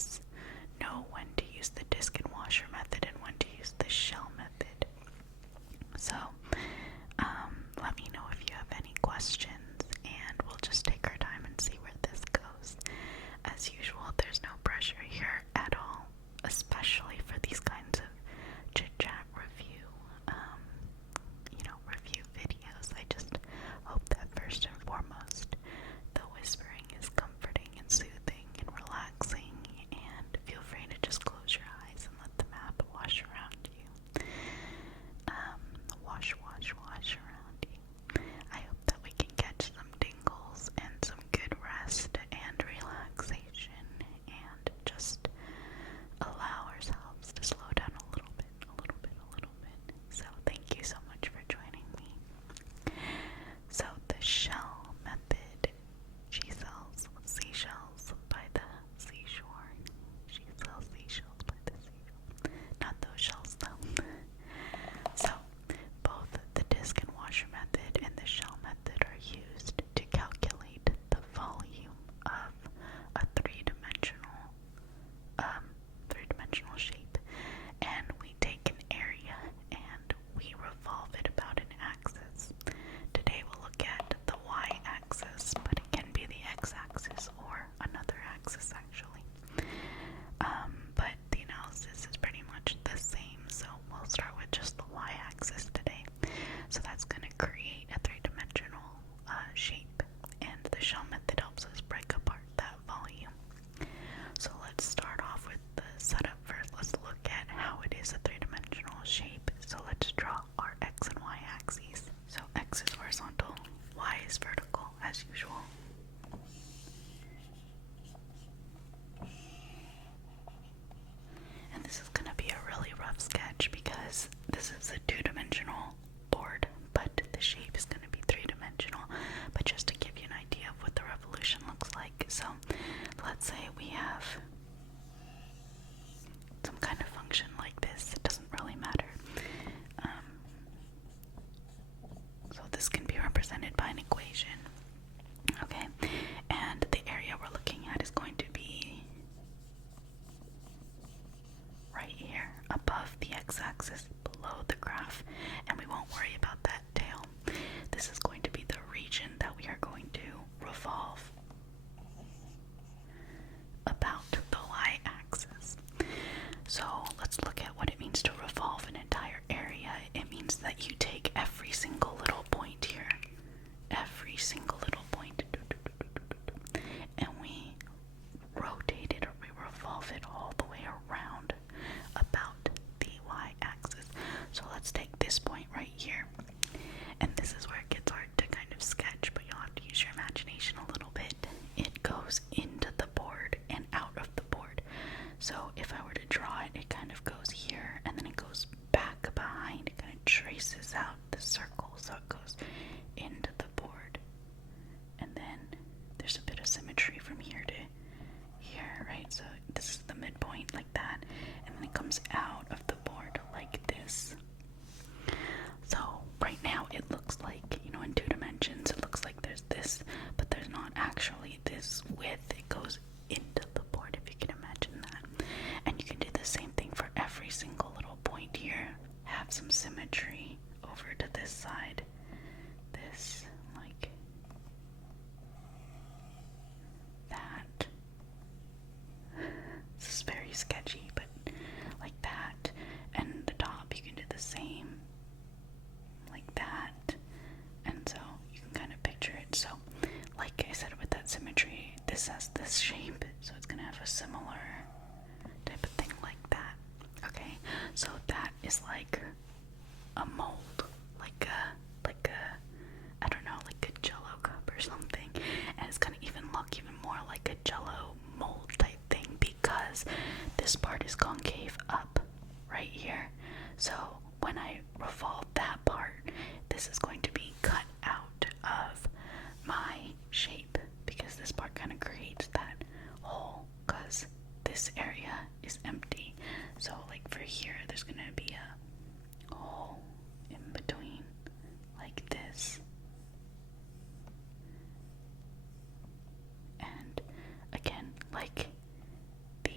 us know when to use the disc and washer method and when to use the shell method. So let me know if you have any questions, and we'll just take our time and see where this goes. As usual, there's no pressure here at all, especially for these kinds of chit-chat review, review videos. I just hope that first and foremost, the whispering is comforting and soothing and relaxing, and feel free to just close your eyes and let the math wash around you. Wash around you. I hope that we can catch some tingles and some good rest and relaxation and just allow ourselves to slow down a little bit. So thank you so much for joining me. So the shell method, she sells seashells by the seashore. She sells seashells by the seashore. Not those shells though. So both the disc and washer method and the shell method are used to calculate the volume of a three-dimensional shape, and we take an area and we revolve it about an axis. Today we'll look at the y-axis, but it can be the x-axis or another axis actually. But the analysis is pretty much the same, so we'll start with just the y-axis today. So that's going to create a three-dimensional shape, and the shell method helps us break apart that volume. So let's start off with the setup first. Let's look at how it is a three-dimensional shape. So let's draw our x and y axes. So x is horizontal, y is vertical as usual. And this is going to be a really rough sketch because this is a two-dimensional board, but the shape is going to be three-dimensional. But just to give you an idea of what the revolution looks like, so let's say we have some kind of function like this. It doesn't really matter. So this can be represented by an equation. Okay, and the area we're looking at is going to be right here above the x-axis, below the graph, and we won't worry about that tail. This is going to be the region that we are going to revolve about the y-axis. So let's look at what it means to revolve an entire area. It means that you take every single little point here, every single little point, and we rotate it, or we revolve it all the way around about the y-axis. So let's take this point right here, and this is where it gets hard to kind of sketch, but you'll have to use your imagination a little bit. It goes into the board and out of the board. So if I were to draw it, it kind of goes here, and then it goes back behind. It kind of traces out the circle, so it goes into the board. And then there's a bit of symmetry from here to here, right? So this is the midpoint like that, and then it comes out of the board like this. So right now it looks like, in two dimensions, it looks like there's this, but there's not actually this width. It goes into the board, if you can imagine that. And you can do the same thing for every single little point here. Have some symmetry over to this side. This, like that. This is very sketchy, but like that. And the top, you can do the same, like that. And so you can kind of picture it. So, like I said, with that symmetry, this has this shape, so it's gonna have a similar type of thing like that. Okay, so that is like a mold, like a I don't know, like a Jello cup or something, and it's gonna even look even more like a Jello mold type thing because this part is concave up right here. So when I revolve that part, this is going to be cut out of my shape because this part kind of creates that hole because this area is empty. So like for here, there's going to be a hole in between like this. And again, like the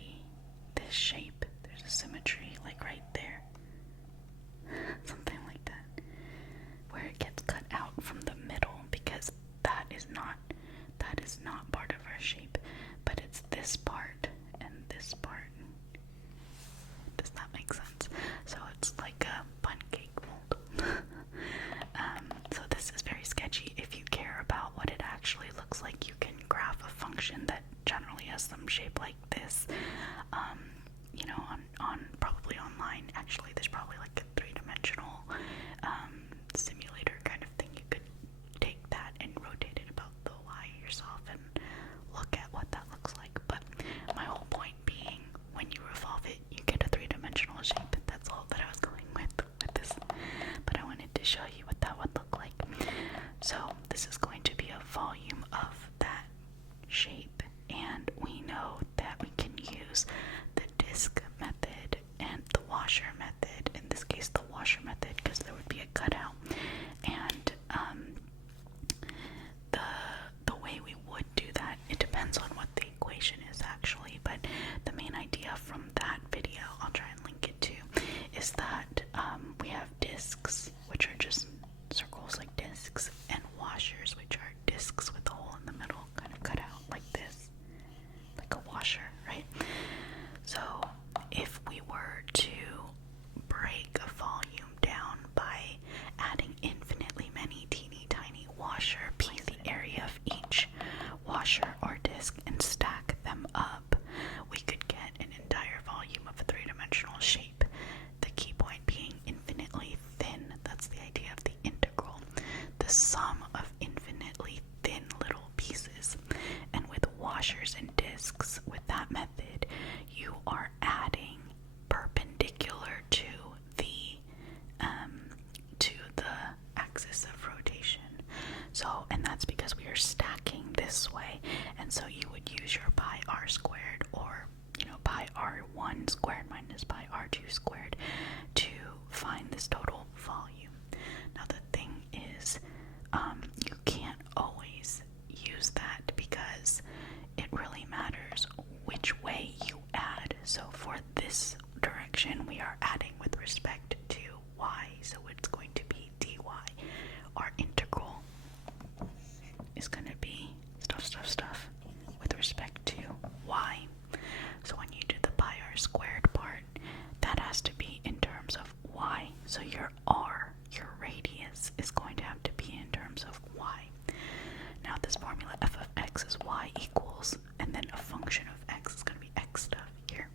squared part, that has to be in terms of y. So your r, your radius, is going to have to be in terms of y. Now this formula f of x is y equals, and then a function of x is going to be x stuff here.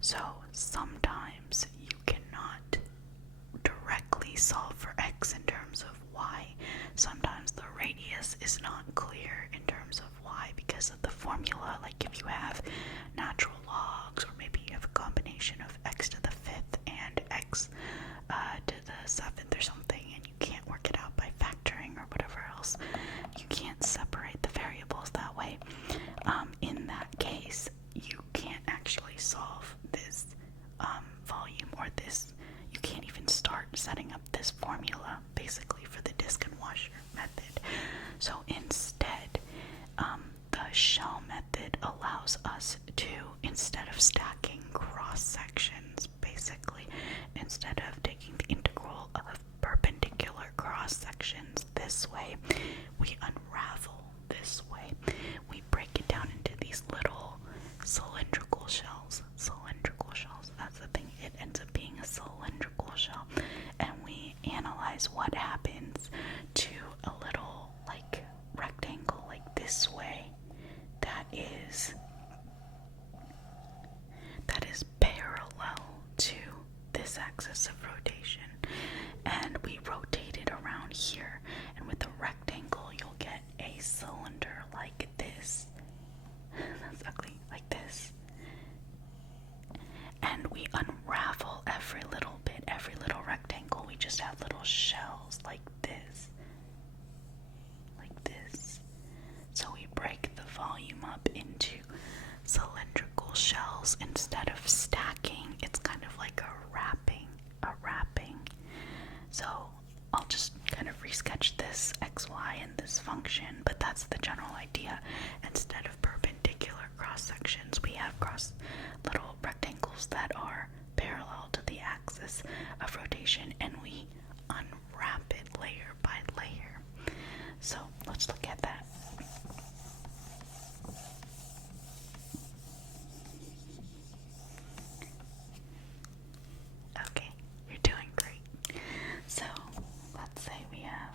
So sometimes you cannot directly solve for x in terms of y. Sometimes the radius is not clear in terms of y because of the formula. Like if you have natural logs, or maybe you have a combination of x to the 5th and x to the 7th or something, and you can't work it out by factoring or whatever else, you can't separate the variables that way. In that case, you can't actually solve this volume, or this, you can't even start setting up this formula basically for the disc and washer method. So instead, the shell method allows us to, instead of stacking cross sections, basically, instead of taking the integral of perpendicular cross sections this way, we unravel this way. We break it down into these little cylindrical shells. Cylindrical shells, that's the thing. It ends up being a cylindrical shell. And we analyze what happens to a little, like, rectangle like this way that is parallel to this axis of rotation. And we rotate it around here, and with a rectangle you'll get a cylinder like this. That's ugly, like this. And we unravel every little bit, every little rectangle. We just have little shells like this. Like this. So we break the volume up into cylindrical shells instead of stacking. It's kind of like a wrapping. So I'll just kind of resketch this xy and this function, but that's the general idea. Instead of perpendicular cross sections, we have little rectangles that are parallel to the axis of rotation, and we unwrap it layer by layer. So let's look at that. Okay, you're doing great. So let's say we have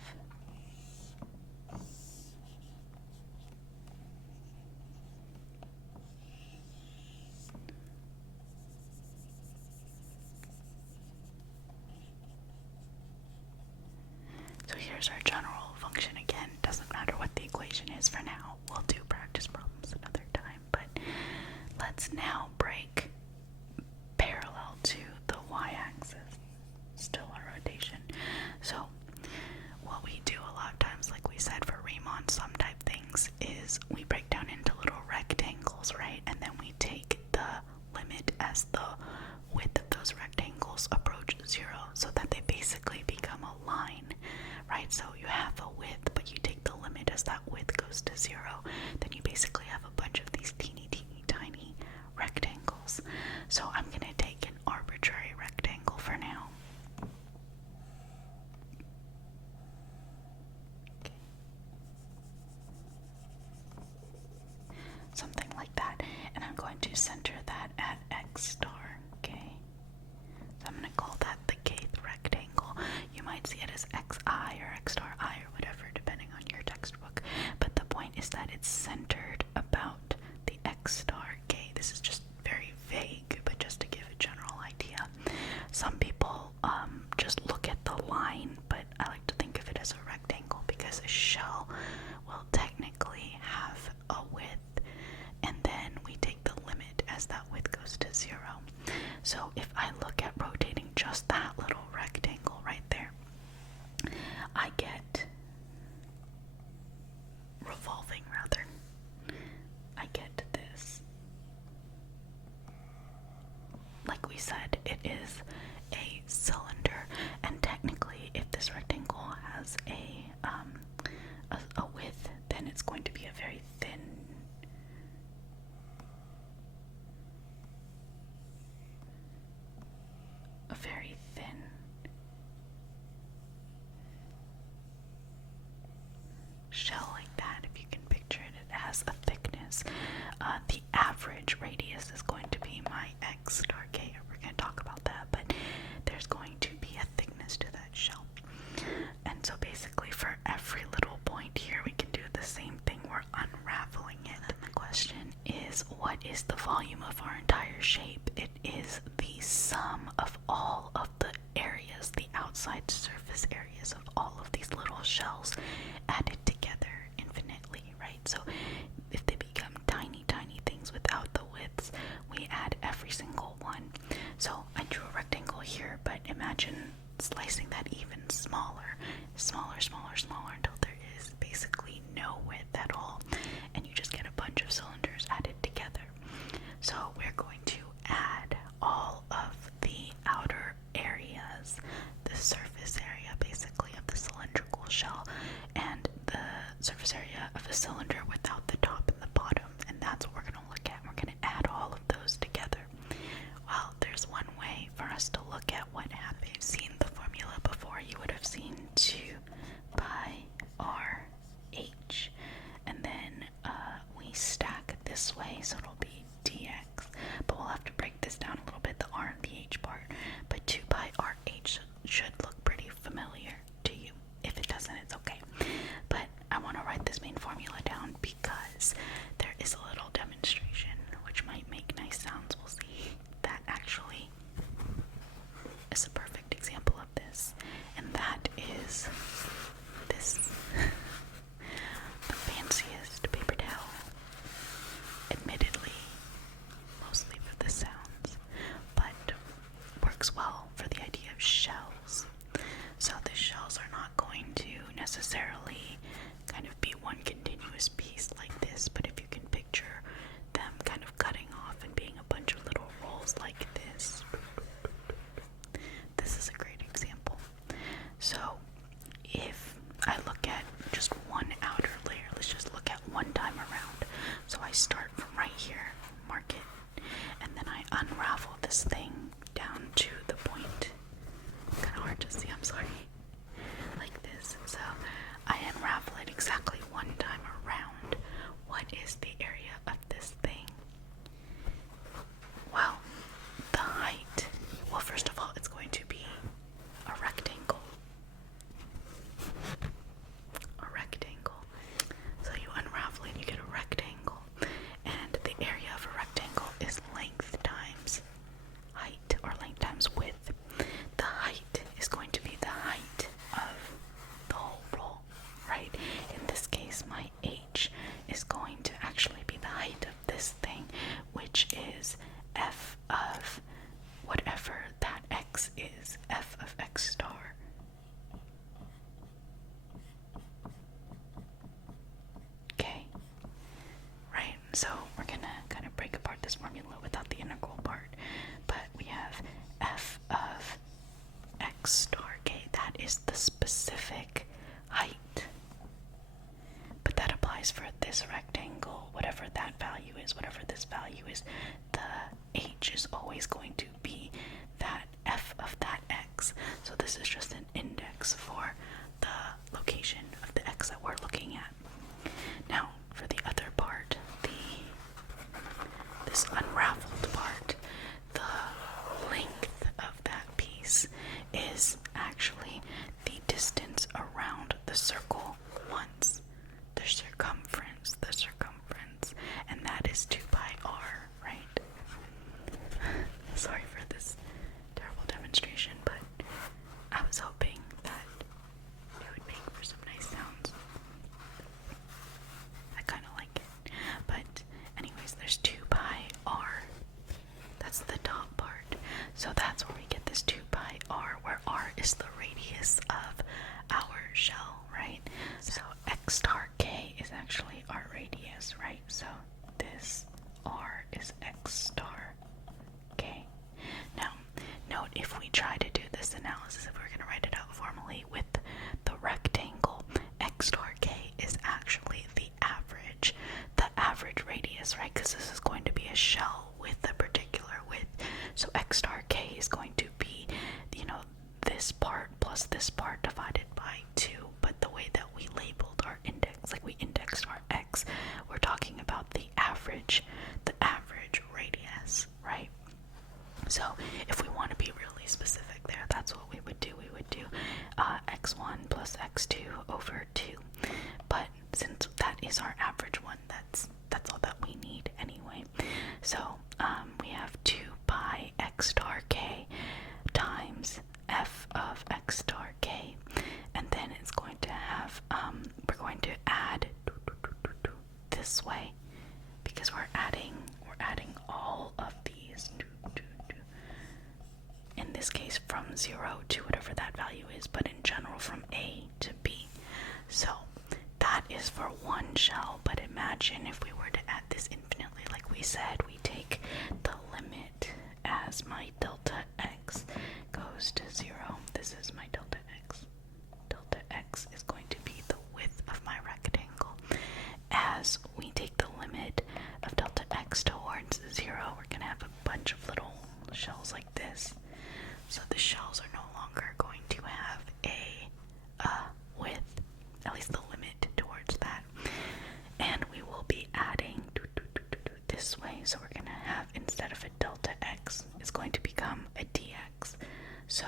so here's our general function again. Doesn't matter what the equation is for now. We'll do practice problems another time, but let's now break parallel to the y-axis. Still our rotation. So what we do a lot of times, like we said for Riemann sum type things, is we break down into little rectangles, right? And then we take the limit as the width of those rectangles approach 0, so that they basically become a line, right? So you have a width, but you take the limit as that width goes to 0. Then you basically have a bunch of these teeny tiny rectangles. So I'm going to take an arbitrary rectangle for now. Okay. Something like that. And I'm going to center that at x star, okay? So I'm going to call that the kth rectangle. You might see it as xi or x star I or whatever, depending on your textbook. But the point is that it's centered about the x star k. This is just very vague, but just to give a general idea. Some people just look at the line, but I like to think of it as a rectangle because a shell will technically have a width, and then we take the limit as that width goes to 0. So if I look at rotating just that little rectangle right there, I get revolving rather. I get this. Like we said, it is a cylinder, and technically if this rectangle has a width, then it's going to be a very thin shell like that. If you can picture it, it has a thickness. The average radius is going to be my x imagine slicing that even smaller, smaller, smaller, smaller, until there is basically no width at all, and you just get a bunch of cylinders added together. So we're going to add all of the outer areas, the surface area basically of the cylindrical shell, and the surface area of a cylinder without the top and the bottom, and that's what we're going to look at. We're going to add all of those together. Well, there's one way for us to look at what happened. You've seen the formula before. You would have seen 2 pi r h, and then we stack this way, so it'll be dx, but we'll have to break this down a little bit, the r and the h part. But 2 pi r h should look pretty familiar to you. If it doesn't, it's okay. But I want to write this main formula down because there is a little demonstration which might make nice sounds. We'll see. That actually is a perfect example of this, and that is this. The fanciest paper towel, admittedly, mostly for the sounds, but works well for the idea of shells. So the shells are not going to necessarily kind of be one continuous piece like this, but if you can picture them kind of cutting off and being a bunch of little rolls like this, this is a great example. So if I look at just one outer layer, let's just look at one time around. So I start from right here, mark it, and then I unravel this thing down to the point. Kind of hard to see, I'm sorry. Like this. So I unravel it exactly one time around. What is the area of this thing? Well, the height. Well, first of all, it's going to be a rectangle. A rectangle. So you unravel it, you get a rectangle. And the area of a rectangle is length times height, or length times width. The height is going to be the height of the whole roll, right? In this case, my h is going to actually be the height of this thing, which is f of whatever that x is, f of x star. Okay, right, so we're gonna kind of break apart this formula without the integral part, but we have f of x star k, that is the specific height, but that applies for this rectangle, whatever that value is, whatever this value is, the h is always going to be that f of that x. So this is just an index for the location of the x that we're looking at. Now, for the other part, this unraveled part, the length of that piece is actually the distance around the circle once. The circumference, and that is 2 pi r, right? Sorry for this terrible demonstration, but I was hoping that it would make for some nice sounds. I kind of like it. But anyways, there's 2 pi r. That's the top part. So that's where we get this 2 pi r, where r is the radius of our shell, right? So x star k is actually our radius, right? So this r is x star k. Now, note, if we try to do this analysis, if we're going to write it out formally with the rectangle, x star k is actually the average radius, right? Because this is going to be a shell with a particular width. So x star k is going to be, this part plus this part divided by 2. But the way that we labeled our index, like we indexed our x, we're talking about the average radius, right? So if we want to be really specific there, that's what we would do. We would do x1 plus x2 over 2. But since that is our average one, that's all that we need anyway. So we have 2 pi x star k times f of x star k, and then it's going to have we're going to add this way, because we're adding all of these, in this case from 0 to whatever that value is, but in general from A to B. So that is for one shell, but imagine if we were to add this infinitely, like we said, we take the limit as my delta x goes to 0. This is my delta x. Delta x is going to be the width of my rectangle. As we take the limit of delta x towards 0, we're going to have a bunch of little shells like this. So the shells are no longer going to have a width, at least the limit towards that. And we will be adding this way. So we're going to have, instead of a delta x, it's going to become a dx. So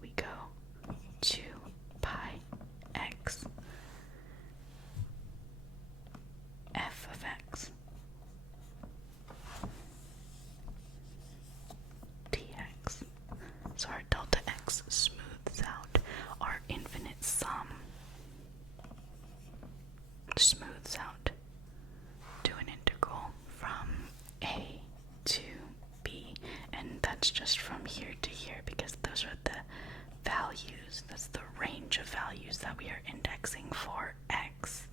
we go 2 pi x f of x dx. So our delta x smooths out our infinite sum, smooths out to an integral from a to b, and that's just from here to here because those are the values, that's the range of values that we are indexing for x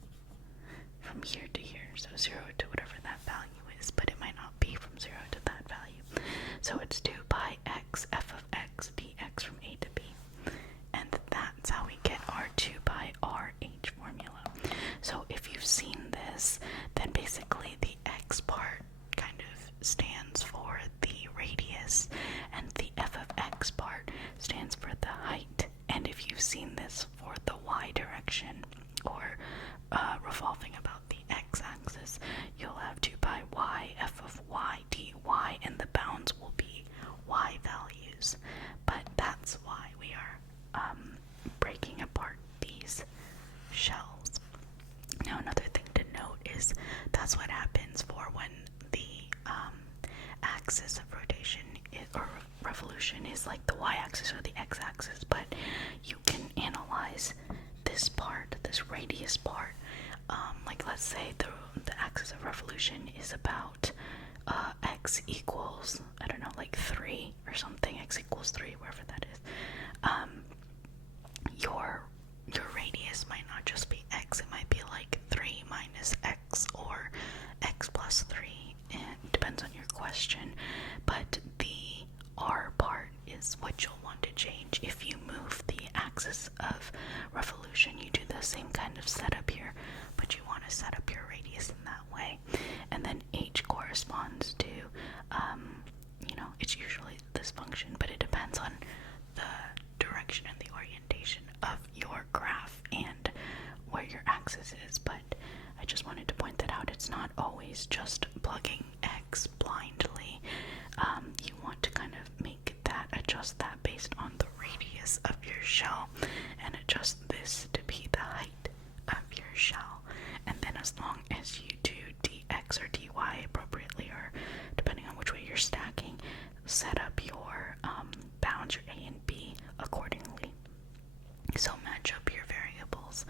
from here to here. So 0 to whatever that value is, but it might not be from 0 to that value. So it's 2 pi x f of x dx from a to b. And that's how we get our 2 pi rh formula. So if you've seen this, then basically the x part kind of stands for the radius, and the f of x part stands for the height. And if you've seen this for the y direction, or revolving about the x-axis, you'll have 2 pi y f of y dy, and the bounds will be y values. But that's why we are breaking apart these shells. Now another thing to note is that's what happens for when the axis of rotation or revolution is like the y-axis or the x-axis, but you can analyze this part, this radius part. Like let's say the axis of revolution is about x equals, I don't know, like 3 or something, x equals 3, wherever that is. Your radius might not just be x, it might be like 3 minus x or x plus 3. It depends on your question, but the r part is what you'll want to change. If you move the axis of revolution, you do the same kind of setup here, but you want to set up your radius in that way. And then h corresponds to, it's usually this function, but it depends on the direction and the orientation of your graph and where your axis is. But I just wanted to point that out. It's not always just plugging x blindly. You want to kind of adjust that based on the radius of your shell, and adjust this to be the height of your shell. And then as long as you do dx or dy appropriately, or depending on which way you're stacking, set up your bounds, your a and b, accordingly. So match up your variables.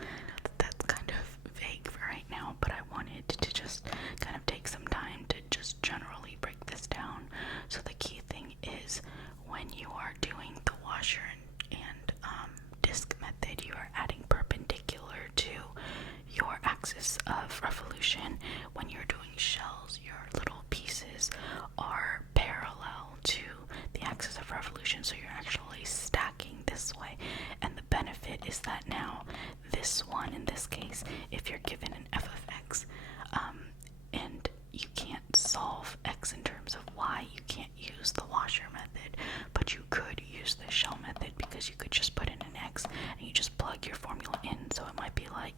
That's kind of vague for right now, but I wanted to just kind of take some time to just generally break this down. So the key thing is, when you are doing the washer and disk method, you are adding perpendicular to your axis of revolution. When you're doing shells, your little pieces are parallel to the axis of revolution, so you're actually stacking this way. And the benefit is that now this one, in this case, if you're given an f of x, and you can't solve x in terms of y, you can't use the washer method, but you could use the shell method, because you could just put in an x and you just plug your formula in. So it might be like,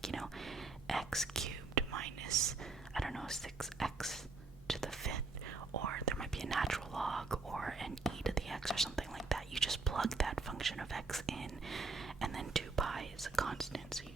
x cubed minus, I don't know, 6x to the 5th, or there might be a natural log or an e to the x or something like that. You just plug that function of x in, and then 2 pi is a constant, so you